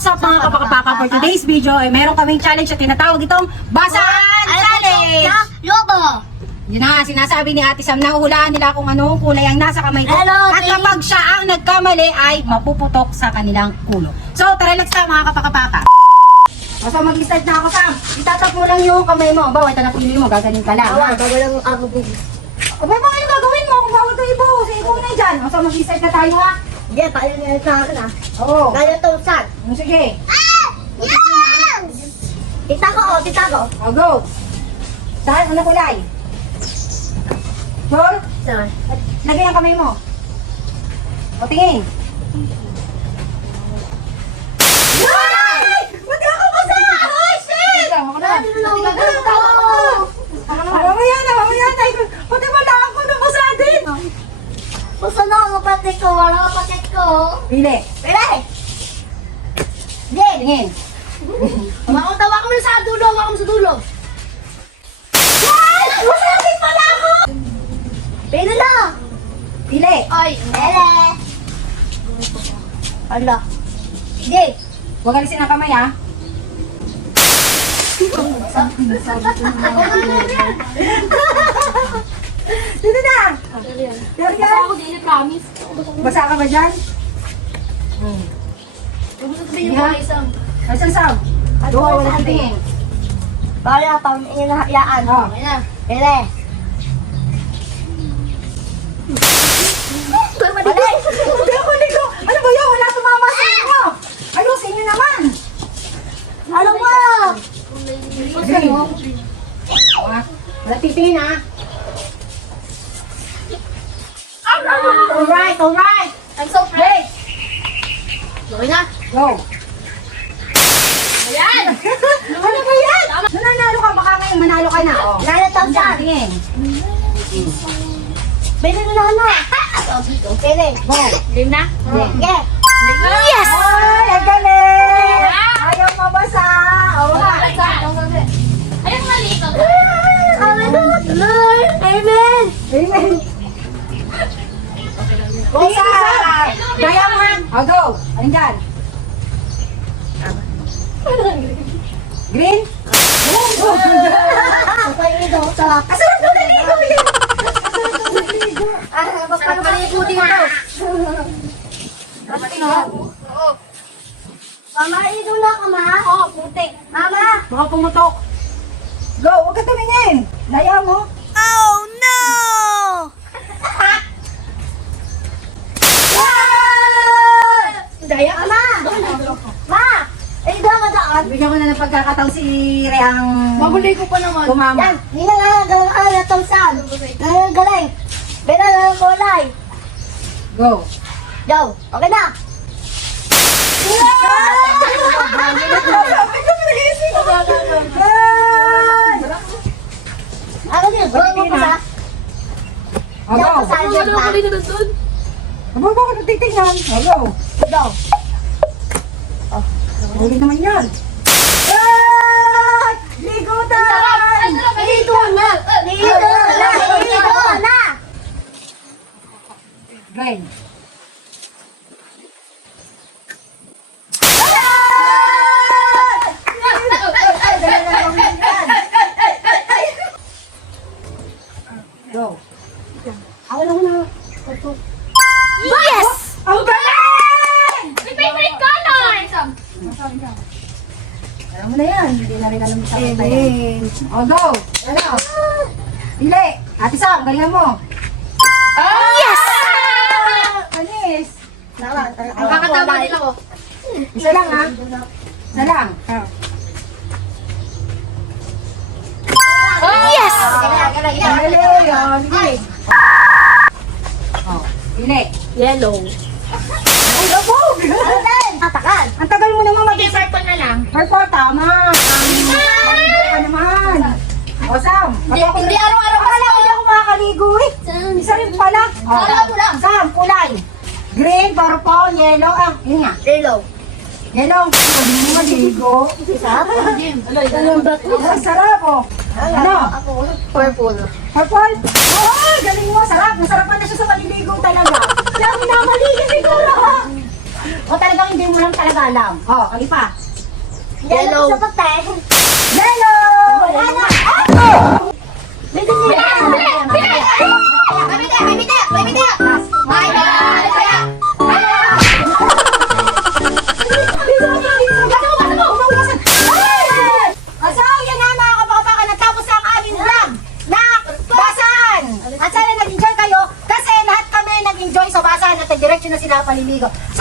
What's up mga kapakapaka? For today's video ay meron kaming challenge at tinatawag itong Basaan Challenge! Lobo! Yun na, sinasabi ni Ate Sam na hulaan nila kung anong kulay ang nasa kamay ko. Hello, At kapag siya ang nagkamali ay mapuputok sa kanilang ulo. So, tara let's start mga kapakapaka. O, so mag-start na ako Sam. Itatap mo lang yung kamay mo. Bawa, ito napili mo, gagaling ka lang. Awan, ha? bago lang ako bigla. O, ba mga yung gagawin mo kung bawal ito ibo? Sa ibo na dyan. O, so mag-start na tayo ha. Diyan, paano nga sa akin ah. Oo. Kaya to, saan? O, sige. Ah! Yes! Tita ko, oh, tita ko. O, go. Saan? Ano kulay? Sure? Saan? Lagay ang kamay mo. O, tingin. Ay! Ba't ako basa? Ay, shit! Ako na. Mamaya na, mamaya na. Pati wala ako nabasa din. Gusto na ang kapatid ko, wala ang kapatid ko. Pili. Pili! Diyan! Tingin. Hawakan tawa ko sa dulo, hawakan mo sa dulo. Masabi pala ako! Pili na! Pili. Ay, Pili! Hala. Sige! Huwag alisin ang kamay, ha? Dito na! There ka! Ako din, promise. Basa ka ba? Gusto sabihin Yeah. mo isang. Sam? Ano Doon, wala sabi? titingin. Para pang inahayaan. Oh. Okay na. Pili! Pili! Hindi ako ligo! Ano ba yun? Wala sumama sa inyo! Ayusin niyo naman! Ano mo? Green. Ah, Wala titingin, ha? Alright, alright! I'm so Wait! Okay na. Go! Ayan! ano ba yan? Nananalo ka, baka ngayon manalo ka na. Oh. Lala Saan? Thompson. Tingin. Pili na lala. Pili. Go! Game na? Sige. Yes! Ay, ang galing! Ayaw mabasa! Oo nga. Hallelujah! Lord! Amen! Amen! Go sa Oh, go! Anong dyan? Green? Go! Kapag ito sa... Kasarap na naligo yan! Ah, paano ba yung puting ito? Mama, ito na ka, ma? Oo, putik. Mama! Baka pumutok. Go! Huwag ka tumingin! Laya mo. Oh, no! Daya ka na! Ma! Eh, ito ka daan. Bigyan ko na ng pagkakataon si Reang Maguloy ko pa naman. kumama. Yan, hindi na nga galang ka na tausan. Nangangaling. Bela na ng kulay. Go! Go. Okay na. Ako din, go mo pa sa. Oh, go! Go sa akin pa. Aba ba ako nagtitignan? Oh, go! Go. Huli naman yan. Ligutan! Dito na. Dito na. Green. Go. Ako na una. Yes! Ang galing! My favorite color! Alam mo na yan. Hindi na rin alam sa tayo. Oh, go! Ano? Pili! Ate Sam, galingan mo. Yes! Anis! Nakakatawa din ako. Isa lang ha. Isa lang. Yes! Pili! Oh, sige. Oh, pili. Yellow. Ay, labog! Atakan. Ang tagal mo naman mag purple na lang. Purple, tama. Ang ka naman. O, Sam. Hindi, hindi araw-araw Akala ko hindi ako makakaligo eh. Isa rin pala. O, Kala mo lang. Sam, kulay. Green, purple, yellow. Ah, yun nga. Yellow. Yellow. Hindi mo maligo. Anong bato? Ang sarap oh. Ano? Ako, purple. Purple? Oo, galing mo. Sarap. Masarap pa na siya sa maliligo talaga. Kaya minamaligo siguro. O talagang hindi mo lang talaga alam. Oh, kalipa. Yellow. Sa puti. Yellow! Wala na. May bitik! May bitik! At sana nag-enjoy kayo kasi lahat kami nag-enjoy sa basahan at nag-direksyon na sila paliligo. So,